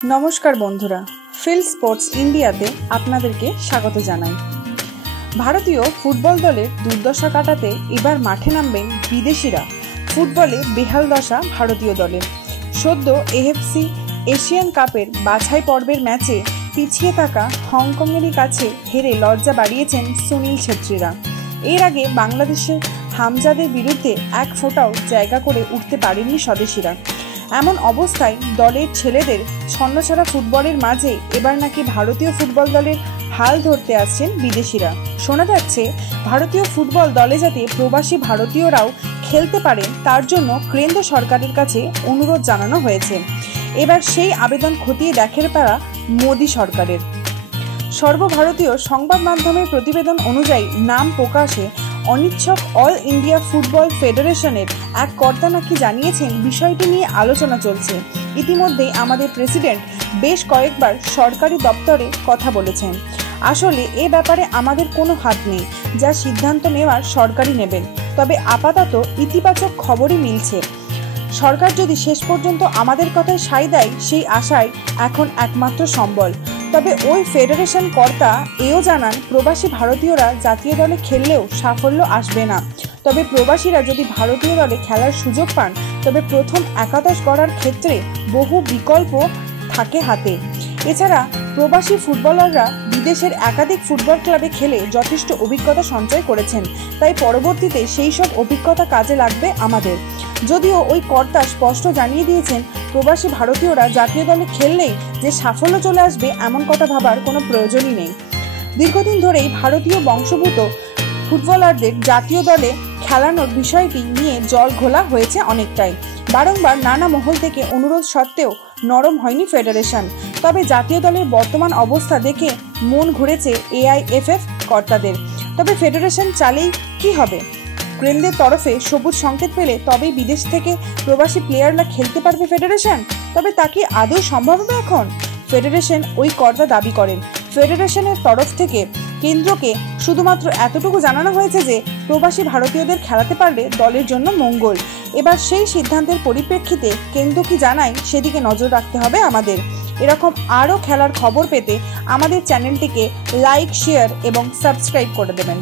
নমস্কার বন্ধুরা, feel sports ইন্ডিয়াতে আপনাদেরকে স্বাগত জানাই। ভারতীয় ফুটবল দলের দুর্দশা কাটাতে এবার মাঠে নামবেন বিদেশিরা। ফুটবলে বেহাল দশা ভারতীয় দলের। সদ্য এএফসি এশিয়ান কাপের বাছাই পর্বের ম্যাচে পিছিয়ে থাকা হংকংয়েরই কাছে হেরে লজ্জা বাড়িয়েছেন সুনীল ছেত্রীরা। এর আগে বাংলাদেশের হামজাদের বিরুদ্ধে এক ফোঁটাও জায়গা করে উঠতে পারেননি স্বদেশিরা। এমন অবস্থায় দলের ছেলেদের ছন্নছাড়া ফুটবলের মাঝে এবার নাকি ভারতীয় ফুটবল দলের হাল ধরতে আসছেন বিদেশিরা। শোনা যাচ্ছে ভারতীয় ফুটবল দলে যাতে প্রবাসী ভারতীয়রাও খেলতে পারেন তার জন্য কেন্দ্র সরকারের কাছে অনুরোধ জানানো হয়েছে। এবার সেই আবেদন খতিয়ে দেখার পালা মোদী সরকারের। সর্বভারতীয় সংবাদ মাধ্যমের প্রতিবেদন অনুযায়ী নাম প্রকাশে অনিচ্ছক অল ইন্ডিয়া ফুটবল ফেডারেশনের এক কর্তা নাকি জানিয়েছেন বিষয়টি নিয়ে আলোচনা চলছে। ইতিমধ্যেই আমাদের প্রেসিডেন্ট বেশ কয়েকবার সরকারি দপ্তরে কথা বলেছেন। আসলে এ ব্যাপারে আমাদের কোনো হাত নেই, যা সিদ্ধান্ত নেওয়ার সরকারই নেবেন। তবে আপাতত ইতিবাচক খবরই মিলছে। সরকার যদি শেষ পর্যন্ত আমাদের কথায় সায় দেয়, সেই আশায় এখন একমাত্র সম্বল। তবে ওই ফেডারেশন কর্তা এও জানান, প্রবাসী ভারতীয়রা জাতীয় দলে খেললেও সাফল্য আসবে না। তবে প্রবাসীরা যদি ভারতীয় দলে খেলার সুযোগ পান, তবে প্রথম একাদশ গড়ার ক্ষেত্রে বহু বিকল্প থাকে হাতে। এছাড়া প্রবাসী ফুটবলাররা বিদেশের একাধিক ফুটবল ক্লাবে খেলে যথেষ্ট অভিজ্ঞতা সঞ্চয় করেছেন। তাই পরবর্তীতে সেই সব অভিজ্ঞতা কাজে লাগবে আমাদের। যদিও ওই কর্তা স্পষ্ট জানিয়ে দিয়েছেন, প্রবাসী ভারতীয়রা জাতীয় দলে খেললেই যে সাফল্য চলে আসবে এমন কথা ভাবার কোনো প্রয়োজনই নেই। দীর্ঘদিন ধরেই ভারতীয় বংশোদ্ভূত ফুটবলারদের জাতীয় দলে খেলানোর বিষয়টি নিয়ে জল ঘোলা হয়েছে অনেকটাই। বারংবার নানা মহল থেকে অনুরোধ সত্ত্বেও নরম হয়নি ফেডারেশন। তবে জাতীয় দলের বর্তমান অবস্থা দেখে মন ঘুরেছে এআইএফএফ কর্তাদের। তবে ফেডারেশন চালেই কি হবে? কেন্দ্রের তরফে সবুজ সংকেত পেলে তবেই বিদেশ থেকে প্রবাসী প্লেয়াররা খেলতে পারবে ফেডারেশন। তবে তা কি আদৌ সম্ভব হবে এখন? ফেডারেশন ওই কর্তা দাবি করেন, ফেডারেশনের তরফ থেকে কেন্দ্রকে শুধুমাত্র এতটুকু জানানো হয়েছে যে প্রবাসী ভারতীয়দের খেলাতে পারলে দলের জন্য মঙ্গল। এবার সেই সিদ্ধান্তের পরিপ্রেক্ষিতে কেন্দ্র কি জানায় সেদিকে নজর রাখতে হবে আমাদের। এরকম আরও খেলার খবর পেতে আমাদের চ্যানেলটিকে লাইক, শেয়ার এবং সাবস্ক্রাইব করে দেবেন।